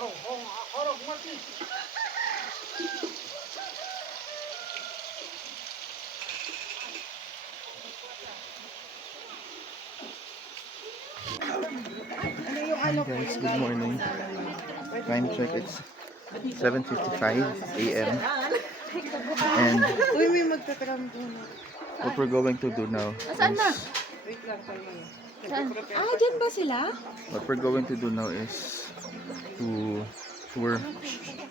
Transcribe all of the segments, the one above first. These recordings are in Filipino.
Hi guys, good morning. Time check, it's 7:55 a.m. and what we're going to do now is dyan ba sila? what we're going to do now is to tour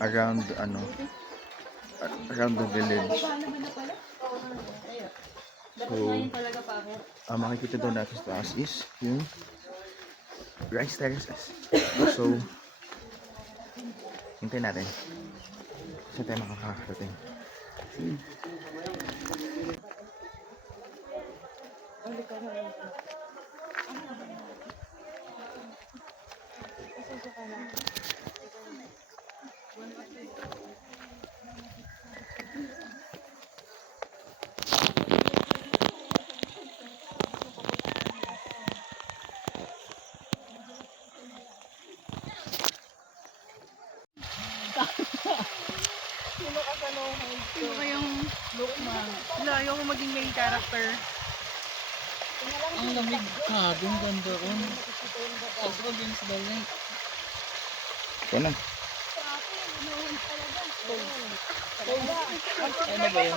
around around the village. So makikita daw natin sa taas is yung rice terraces. So hintay natin kasi tayo makakarating. Sino kayong Lukman? Wala, ayoko maging main character. Ang lamig ka, ang ganda ron. Tapos against the lake. Yan na. Ano ba yun?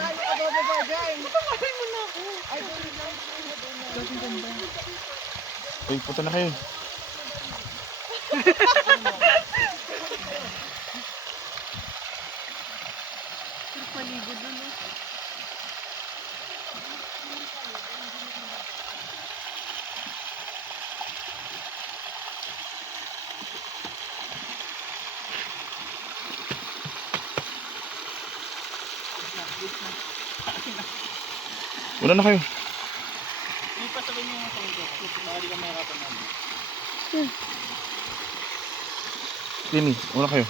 Pakain mo na ako. Ang ganda. Uy, punta na kayo. Paligo dun eh. Una na kayo. Hindi pa sabihin mo yung sabi ko. Baka di ka mahirapan namin. Tini, una kayo.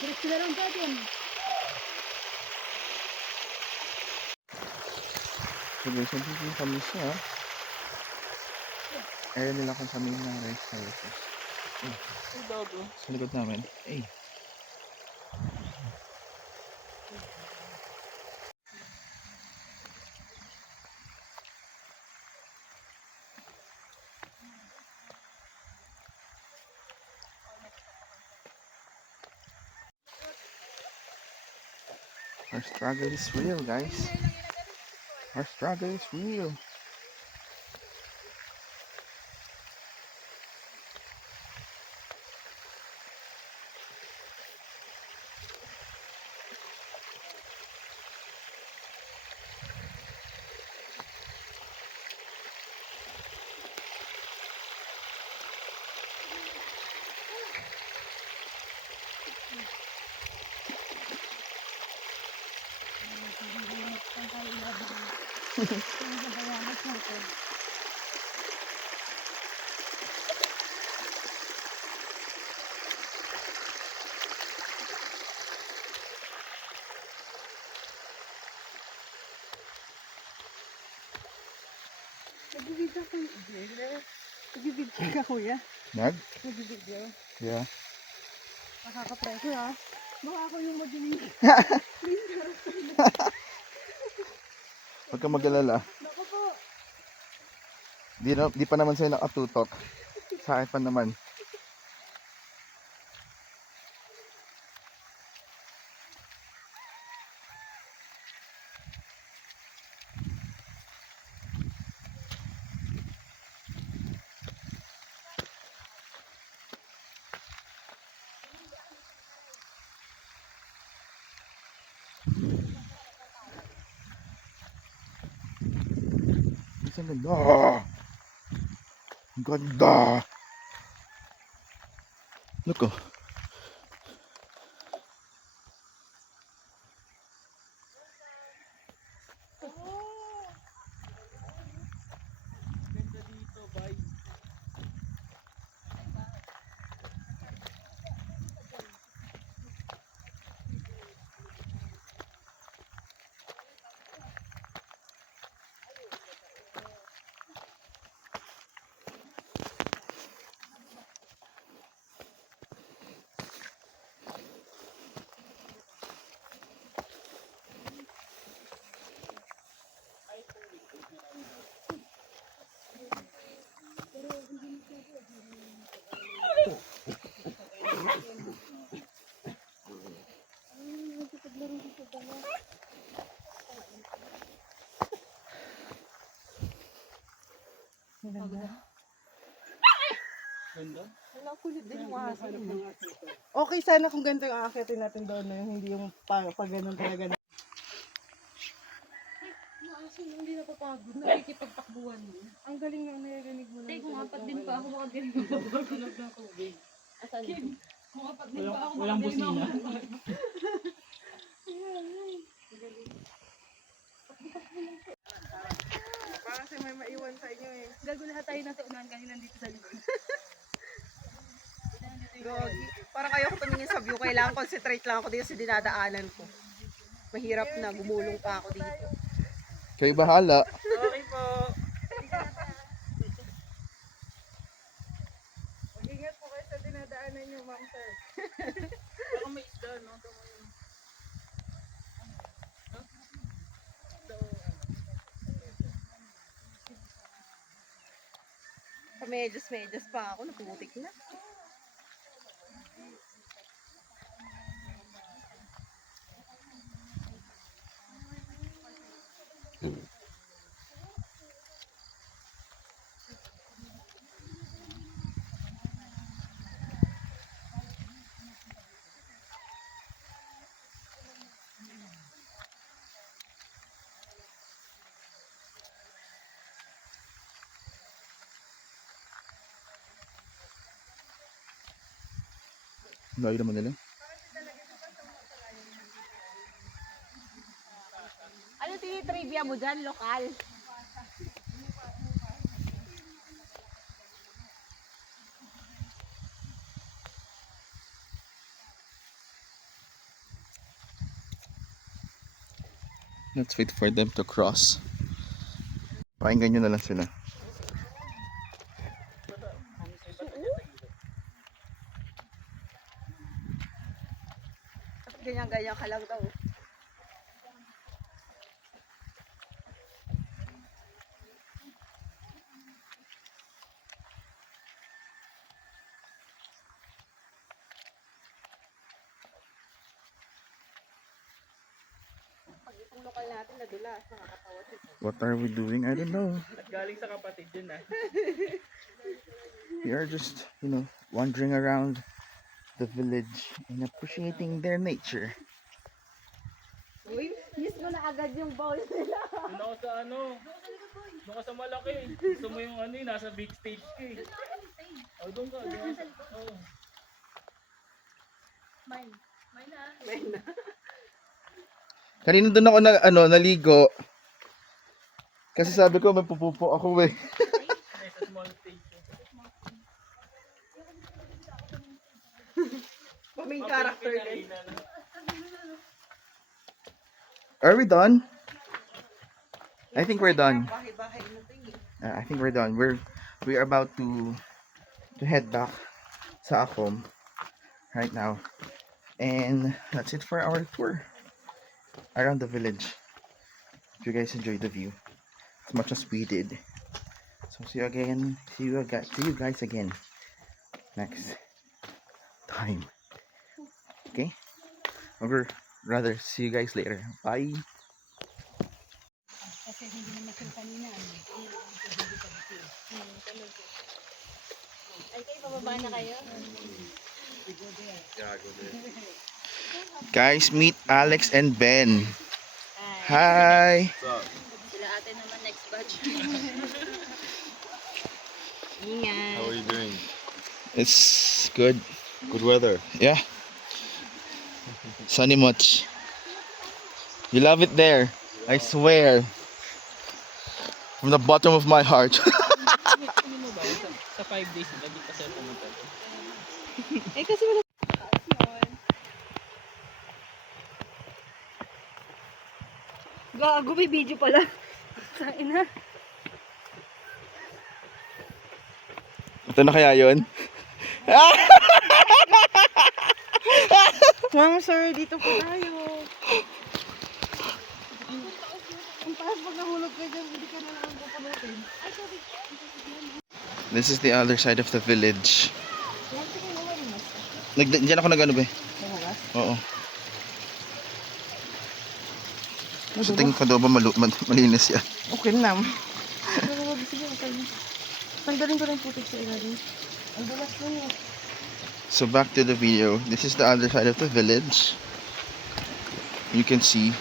Diretso na lang natin. So guys, nandito kami sa area nila kung kami ng rice terraces. Sa likod namin. Eh. Our struggle is real, guys. Our struggle is real. Nag-video ka, kuya. Nag-video. Yeah. Nakaka-pressure ha. Baka ako yung magaling. Huwag kang mag-alala. Naku po. Di pa naman sa'yo nakatutok. Sa akin pa naman. ang ganda. Ang ganda. Look oh. Ganda dito, bye. Ganda. Wala, kulit din yung aso. Okay sana kung ganito yung aakitin natin doon na yung hindi yung pag ganun talaga. Yung aso hindi napapagod. Nakikipagtakbuhan mo. Ang galing yung narinig mo. Tay, kung apat din pa ako makadinig ng tunog ng tubig. Asan? Kung apat din pa ako Walang makadinig ng busina. Para kasi may maiwan sa inyo eh. Gago lahat tayo nasa unahan kanina dito sa likod. Gogi. Parang ayaw ko tumingin sa view. Kailangan concentrate lang ako dito sa dinadaanan ko. Mahirap na. Gumulong pa ako dito. Kayo bahala. Okay po. Mag-ingat po kayo sa dinadaanan nyo, ma'am sir. Baka may isda, no? Medyas pa ako. Naputik na. Layo naman nila. Ano tinitrivia mo dyan, lokal? Let's wait for them to cross. Pakinggan nyo na lang sila. Ganyan-ganyan ka lang daw. Pag itong lokal natin nadulas, nakakatawa siya. What are we doing? I don't know. At galing sa kapatid yun, ah. We are just, wandering around the village and appreciating their nature. Uy, use mo na agad yung bowl nila. Doon ako sa ano. Doon ka sa malaki. Gusto mo yung ano, nasa big stage ka eh. Oh, doon ka. Doon ka. Oh. Mine. Mine na. Kanina doon ako naligo. Kasi sabi ko may pupupo ako eh. Nasa small stage. Main character guys. Are we done? I think we're done. Bahay-bahay na ito eh. I think we're done. We are about to head back sa Akom right now. And that's it for our tour around the village. If you guys enjoyed the view as much as we did. So see you guys again next time. Okay? Or rather, see you guys later. Bye! Kasi hindi naman sila kanina. Ay, kayo, bababa na kayo? Guys, meet Alex and Ben. Hi! Sila ate naman next bus much. Ingat. How are you doing? It's good. Good weather. Yeah. Sunny much. You love it there. I swear. From the bottom of my heart. Hindi mo ba? Sa 5 days, hindi pa sila pumunta. Eh kasi wala. Gago, may video pala. Saan na? Ito na kaya yun? Ma'am, sir, dito po tayo. Ang taas pag nahulog ka dyan, hindi ka na lang pupunutin. This is the other side of the village. Diyan ako nag-ano ba? Oo. Sa tingin ko daw ba malinis yan? Okay na. Sige, okay na. Tanggalin ko ng putik sa ilalim. Ang dulas mo yun. So back to the video. This is the other side of the village. You can see.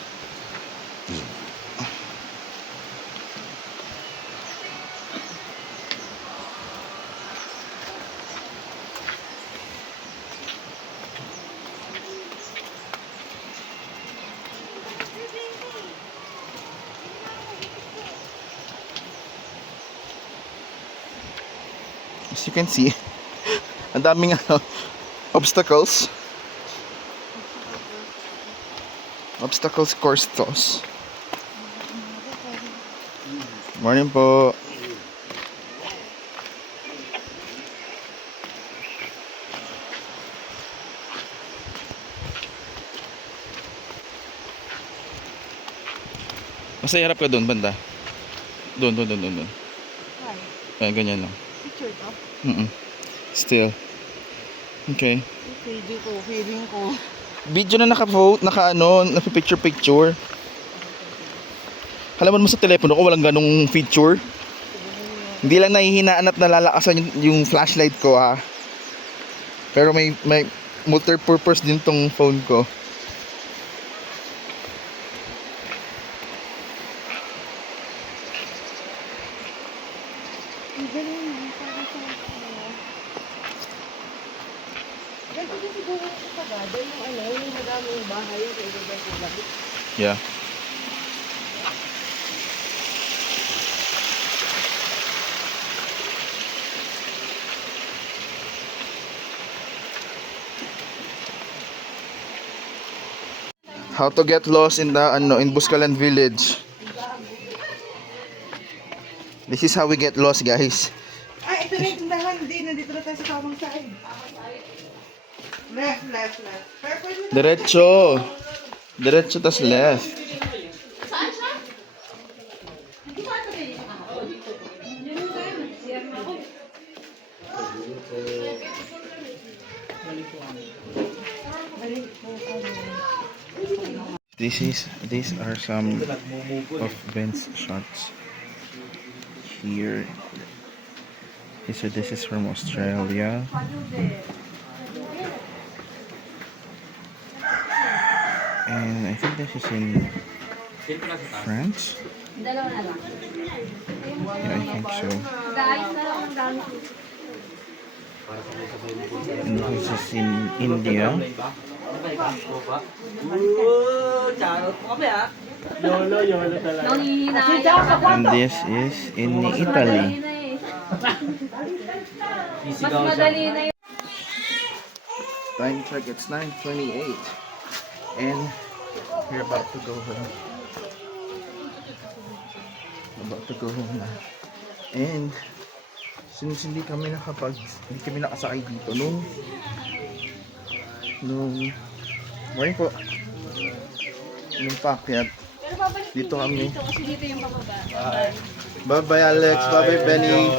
As you can see, ang daming obstacles. Obstacles course toss. Morning po. Masaya harap ka doon, banda. Doon. Ayan, ganyan lang. Picture to? Still. Okay. Video ko, feeling ko. Video na naka-picture. Halaman mo sa telepono ko, walang ganong feature. Hindi lang nahihinaan at nalalakasan yung flashlight ko ha. Pero may multi-purpose din tong phone ko. Ganito din siguro sa Sagada, yung madaming bahay, yung kaibigan ko lang. Yeah. How to get lost in the in Buscalan village. This is how we get lost, guys. Ay, ito na yung tindahan. Hindi, nandito na tayo sa tamang side. Left. Diretso tas left. These are some of Ben's shots here. So this is from Australia. And I think this is in France. Yeah, I think so. And this is in India. Yolo talaga. And this is in Italy. Time check, it's 9:28. And we're about to go home. Na. And since hindi kami nakasakay dito nung morning po. Nung pakyat. Dito kami. Kasi dito yung pababa. Bye bye Alex, bye bye Benny.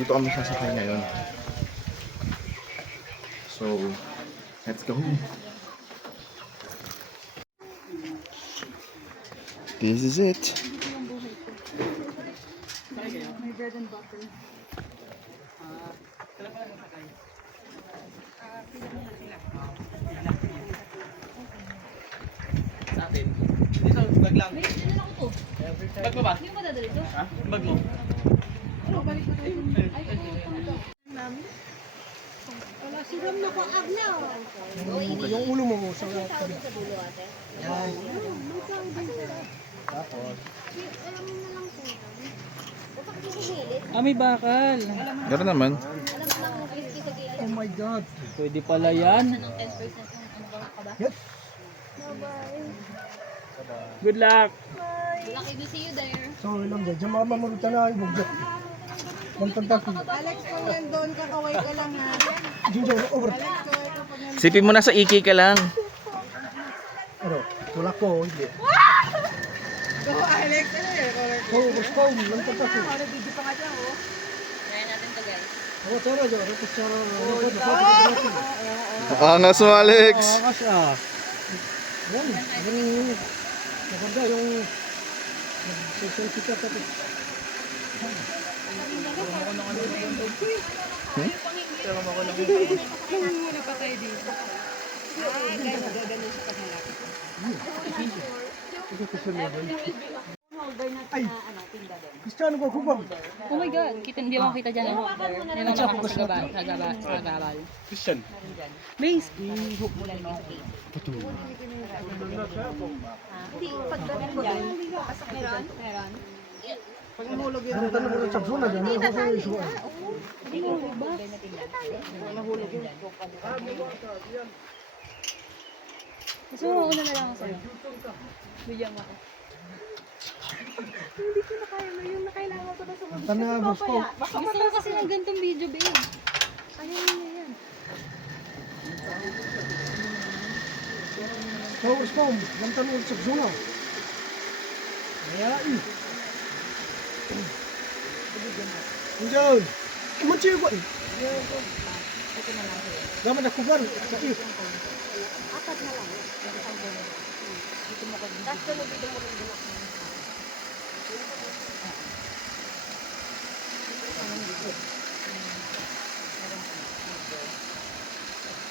Dito kami sasakay ngayon. So, let's go. This is it. May bread and butter. Sa atin. Dito, bag lang. May dinala ko to. Bag mo ba? Hindi mo madadali to. Ha? Bag mo. Yung ulo mo sa May bakal. Gano'n naman. Oh my God. Pwede pala yan. Good luck. Lucky to see you there. Sorry lang dyan. Diyan mamamurutan na yung bugdok. Magtagtaki. Alex, kung nandun, kakaway ka lang ha. Diyan, over. Sipin mo na sa iki ka lang. Ano? Tulak ko. Hindi. Go, Alex. Ano eh? Oh, gusto ko. Magtagtaki. Video pa nga dyan, oh. Try natin to guys. Oh, tara dyan. Ito cara. Angas mo, Alex. Kasi ah. Yan. Ganun yung. Maganda yung. Selfie ka tapos. Muna pa tayo dito. Guys, gaganon siya pag malapit. Ay! Cristiano ko kubang. Oh my god, hindi mo makita dyan. Ano? Yan ang nakakita sa gabal. Christian. Base. Meron. Pag nahulog yun, Ano tanong mo sa zona dyan? Ano ko yung isuan? Gusto mo una na lang ako sa'yo. Bigyan mo ako. Tanong nga gusto. Gusto ko kasi ng ganitong video, babe. Ayaw mo yan. Oh, gusto ko. Ang tanong sa zona. Ayan. Diyan. Kumachi ko eh. Dapat ako ba? Sakit.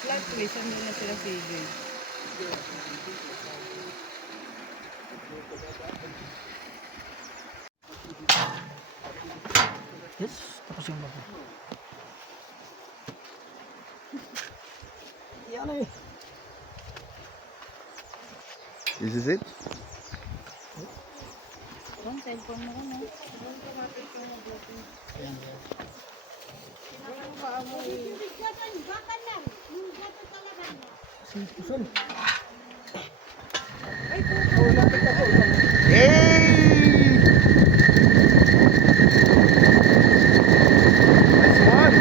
flat twist, ano na sila CJ. Yes, tapos yung bago. Yan eh. This is it? Ang cellphone mo ano? Susun. Hey! Nice one.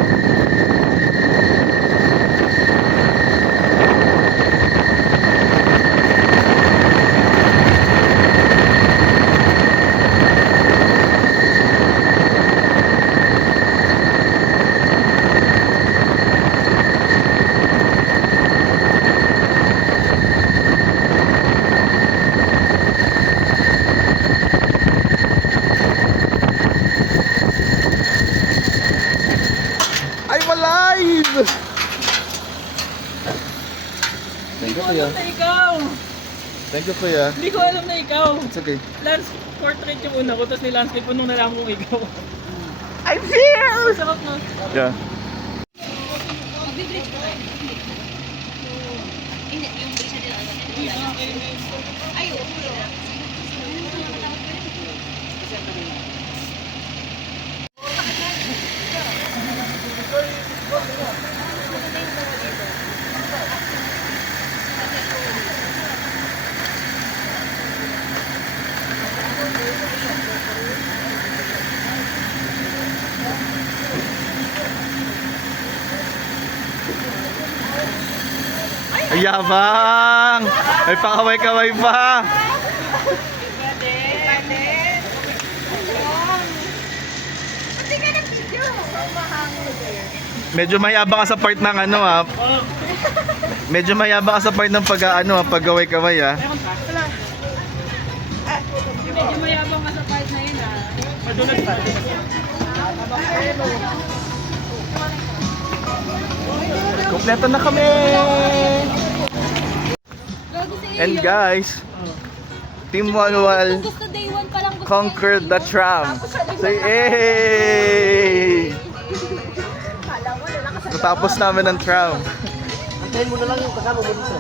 I'm alive! Thank you, kuya. Na ikaw! Thank you, kuya. Hindi ko alam na ikaw. It's okay. Lance portrait yung una ko, tapos ni-landscape ko nung nalaman kong ikaw. I'm here! Sarap no? Yeah. Mag-bridge ka ba? Hindi, yung bridge na din. Ay, oo. Ay, yabang! May pakaway-kaway pa! Medyo mayabang ka sa part ng ano ha. Medyo mayabang ka sa part ng pag-away-kaway ha. Medyo mayabang ka sa part na yun ah. Madulas pa. Kompleto na kami! And guys, Team Manual Gusto day 1 pa lang gusto conquered the tram. Say, hey! Kala mo, lalakas ang Natapos namin ang tram. Antayin mo na lang yung kasama mo dito.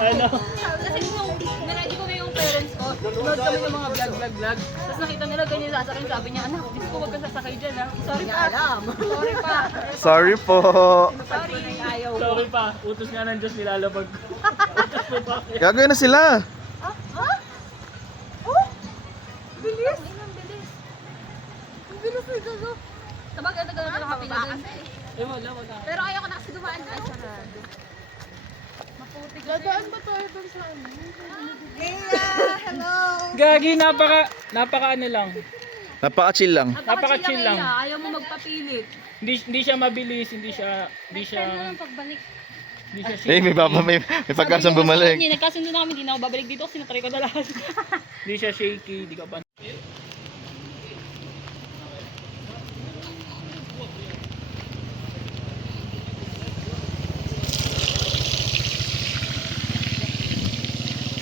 Ano? Kasi nung niready ko na yung parents ko, nanood kami ng mga vlog. Tapos nakita nila ganyan sasakay. Sabi niya, anak, gusto ko wag kang sasakay dyan ha. Sorry pa. Sorry pa. Sorry po. Sorry. Ayaw mo. Sorry pa, utos nga ng Diyos nilalabag ko. Utos mo pa. Gagawin na sila. Bilis. Ang bilis. Ang bilis na ito. Sabagay na gano'n nakapila doon. Eh wala. Pero ayoko na kasi dumaan doon. Maputik. Dadaan ba tayo doon sa ano? Hello. Gagi, napaka ano lang. Napaka-chill lang. Napaka-chill lang. Ayaw mo magpapilit. Hindi siya mabilis, hindi siya Pagbalik. May pagkasang bumalik. Nagkasundo na kami, hindi na ako babalik dito kasi natry ko na lahat. Hindi siya shaky, hindi ka pa.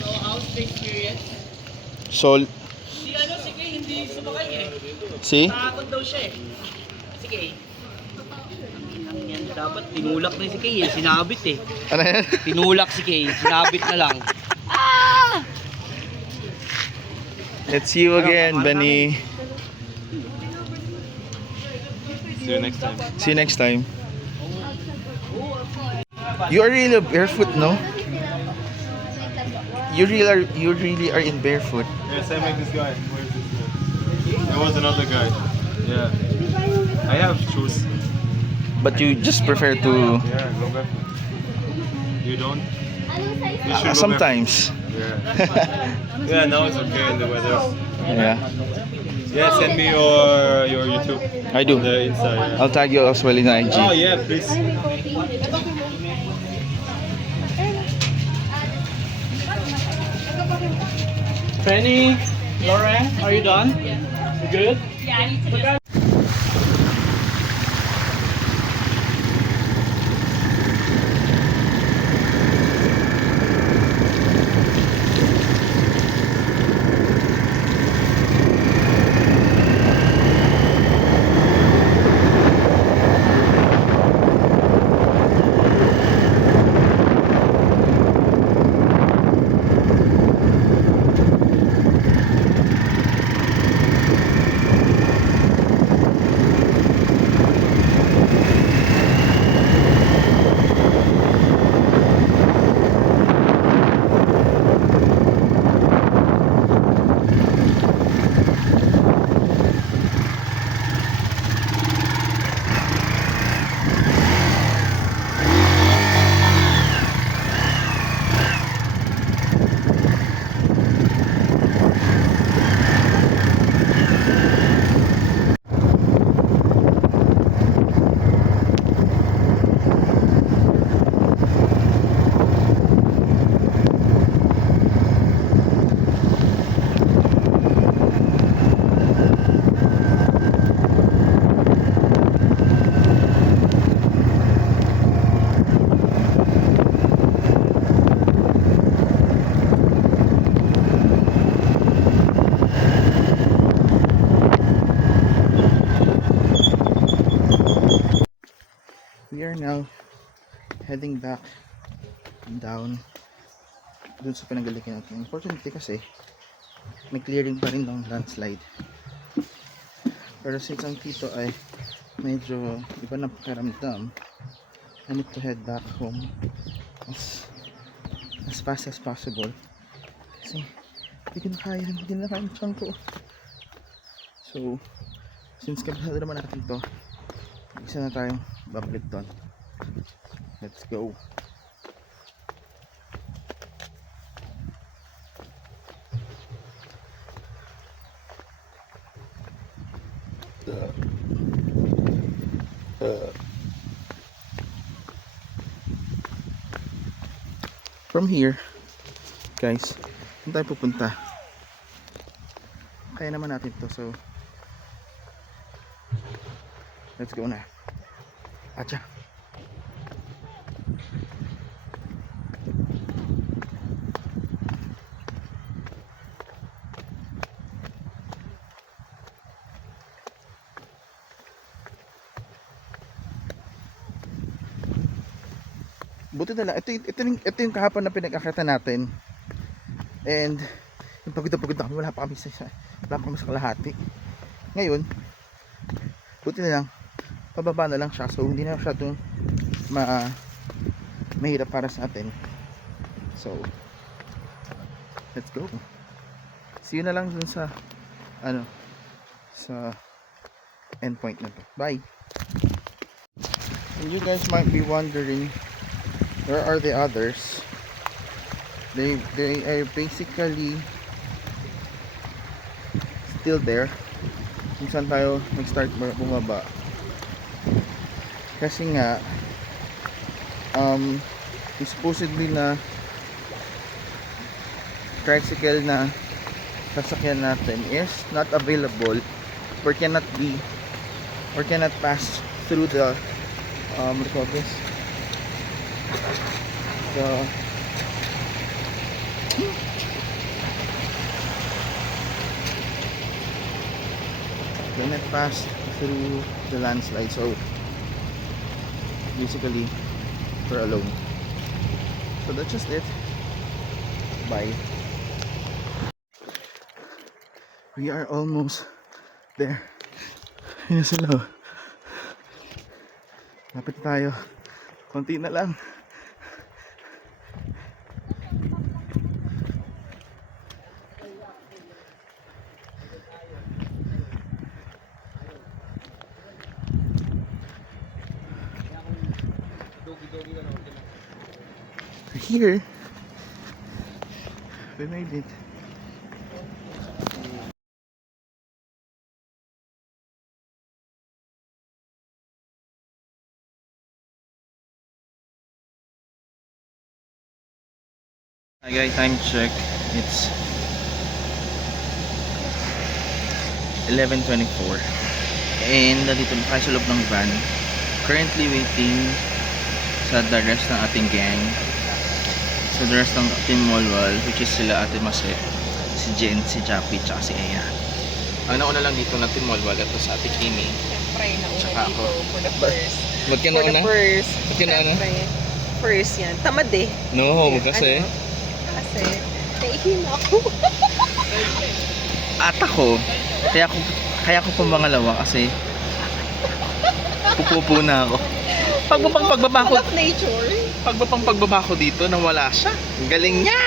So, how's the experience? Sol. Si Kay hindi sumakay eh. See? Nakakot daw siya eh. Si Kay. Yan, dapat tinulak na si Kay eh, sinabit eh. Ano yan? Tinulak si Kay, sinabit na lang. Let's see you again, Benny. See you next time. See you next time. You are really barefoot, no? You really are in barefoot. Yeah, same like this guy. Where's this guy? There was another guy. Yeah. I have shoes. But you just prefer to Yeah, go barefoot. You don't? You should go sometimes. barefoot. Yeah. Yeah, now it's okay in the weather. Yeah. Yeah, send me your YouTube. I do. The inside. Yeah. I'll tag you as well in IG. Oh yeah, please. Penny, Lauren, are you done? You good? Yeah, I need to just... We are now heading back down dun sa pinagalikin natin. Unfortunately kasi may clearing pa rin ng landslide. Pero since ang tito ay medyo iba na pakiramdam, I need to head back home as fast as possible. Kasi hindi ko na kaya, hindi na kaya yung tiyan ko. So, since kabisado naman natin to, isa na tayong babalik doon. Let's go. From here, guys, saan tayo pupunta? Kaya naman natin to, so let's go na. Acha. Buti na lang. Ito yung kahapon na pinag-akita natin. And yung pagod na kami, wala pa kami sa kalahati. Ngayon, buti na lang, pababa na lang siya. So hindi na masyadong mahirap para sa atin. So let's go. See you na lang dun sa sa endpoint na to. Bye. And you guys might be wondering, where are the others? They are basically still there. Kung saan tayo mag-start bumaba. Kasi nga supposedly na tricycle na sasakyan natin is not available or cannot pass through the what do you call this? Cannot pass through the landslide, so basically we're alone. So that's just it. Bye. We are almost there. Yun sila. Lapit tayo. Konti na lang. We're here. We made it. Hi guys, time check. It's 11:24 and nandito na tayo sa loob ng van. Currently waiting sa the rest ng ating gang. So the rest ng Team Molwal, which is sila Ate Mase, si Jen, si Jappy, tsaka si Aya. Ang nauna lang dito na Team Molwal, ito sa Ate Kimi. Siyempre, nauna Tsaka dito ako. for the first. Ba't ka For the nauna? first. Ba't ka nauna? Siyempre, first yan. Tamad eh. No, kasi Kasi, naihin ako. at ako, kaya ko pumangalawa kasi pupupo na ako. Pagbaba ko, Full of nature. pagbaba ko dito, nawala siya. Ang galing niya!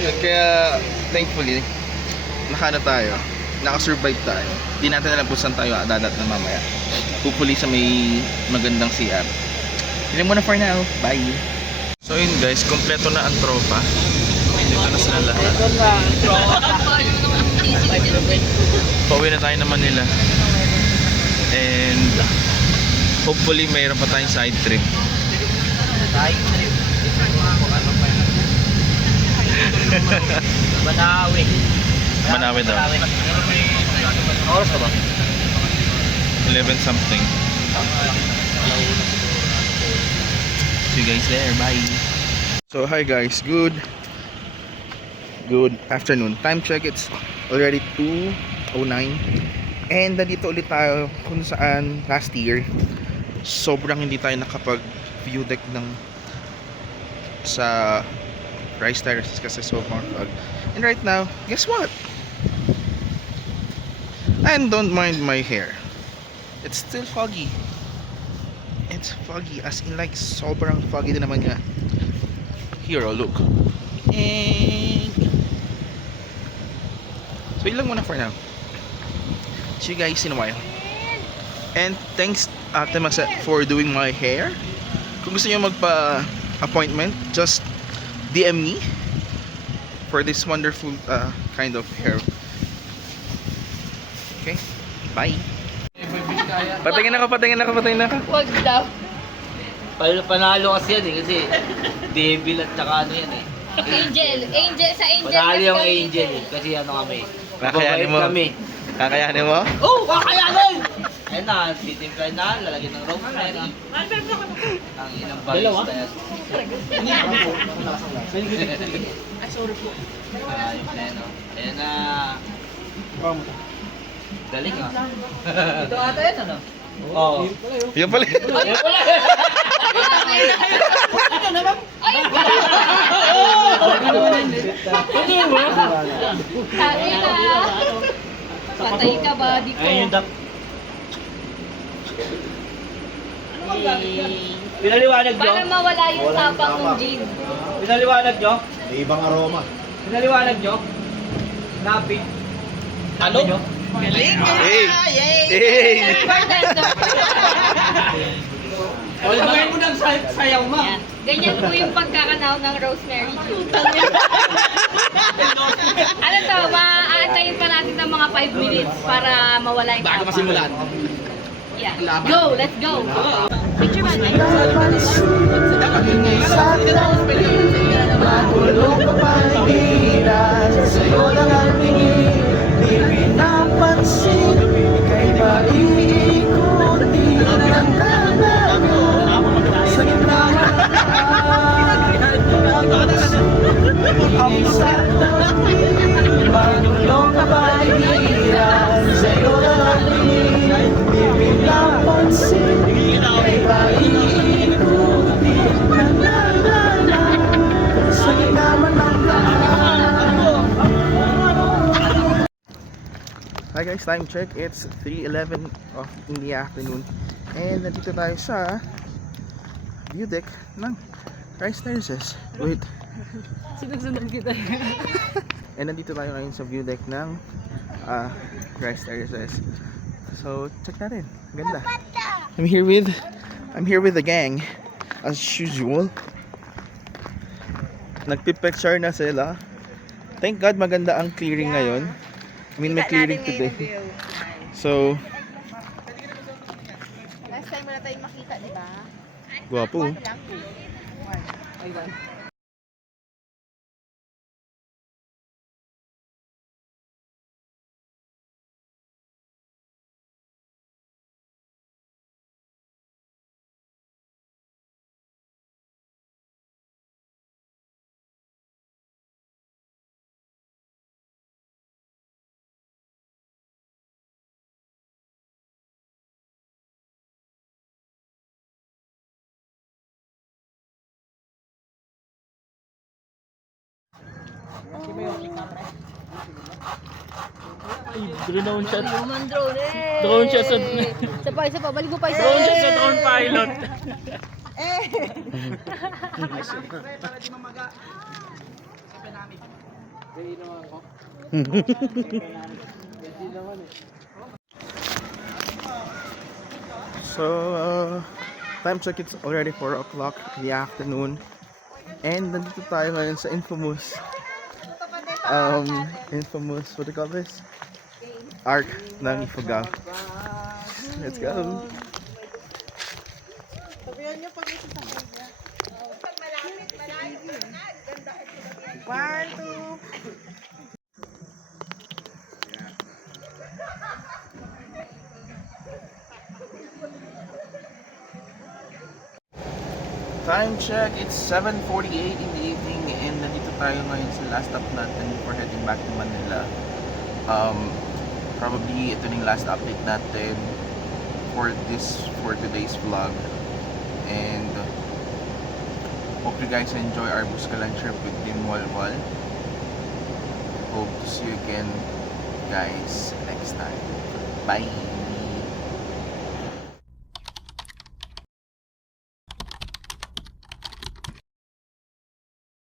Ayun, kaya thankfully, nakasurvive tayo. Hindi natin alam kung saan tayo dadat na mamaya. Hopefully sa may magandang CR. Yun muna for now. Bye! So yun guys, kompleto na ang tropa. Dito na sila lahat. Pauwi na tayo naman nila. And hopefully mayroon pa tayong side trip. Manawi daw. Oras ka ba? 11 something. See you guys there. Bye. So hi guys, good afternoon. Time check, it's already 2:09 and nandito ulit tayo kung saan last year sobrang hindi tayo nakapag view deck ng sa Rice Terraces kasi sobrang fog. And right now, guess what? I don't mind my hair. It's still foggy. It's foggy, as in like sobrang foggy din naman niya. Here, oh look. And so yun lang muna for now. See you guys in a while. And thanks Ate Masa for doing my hair. Kung gusto niyo magpa-appointment, just DM me for this wonderful kind of hair. Okay, bye. Patingin ako. Wag daw. Panalo kasi yan eh, kasi devil at saka ano yan eh. Angel sa Angel. Panalo yung kami. angel eh, kasi ano kami. Kakayanin mo? Mababait kami. Kakayanin mo? Oh, kakayanin! Ayun na, titimplan na, lalagyan ng rosemary. Ang inang barista yan. Ay, sorry po. Ayun na yan, oh. Ayun na. Galing ah. Ito ata yan, ano? Oo. Yan pala. Sabi na. Patay ka ba? Di ko. Ayun yung duck. Pinaliwanag nyo? Para mawala yung tapang ng gin. Pinaliwanag nyo? May ibang aroma. Pinaliwanag nyo? Napit. Ano? Nyo? Hey! Hey! Sabay mo ng sayaw mo. Yan. Ganyan po yung pagkakanaw ng rosemary. Ano to, aantayin pa natin ng mga 5 minutes para mawala yung tapang. Bago masimulan. Yeah. Go, let's go. Picture man. Magulong kapaligiran, sa'yo lang ang tingin, di pinapansin, ika'y ba iikutin ang kalayo, sa gitna ang isang tabi, magulong kapaligiran, sa'yo lang ang tingin, di pinapansin, ika'y ba iikutin ang kalayo, sa gitna man ang Hi guys, time check. It's 3:11 in the afternoon. And nandito tayo sa view deck ng Rice Terraces. Wait. Sinagsunod kita. And nandito tayo ngayon sa view deck ng Rice Terraces. So, check natin. Ganda. I'm here with the gang as usual. Nagpipicture na sila. Thank God maganda ang clearing ngayon. I mean, may clearing today. So, Last time wala tayong makita, di ba? guwapo. Lang. Ayun. Drone shot. Human drone eh. Drone shot sa... Isa pa, balik mo pa isa. Drone shot sa drone pilot. So, time check, it's already 4 o'clock in the afternoon. And nandito tayo ngayon sa infamous, what do you call this? Arc ng Ifugao. Let's go! One, two. Time check, it's 7:48 in the evening and nandito tayo ngayon sa last stop natin before heading back to Manila. Probably ito yung last update natin for today's vlog. And hope you guys enjoy our Buscalan trip with Din Walwal. Hope to see you again guys next time. Bye!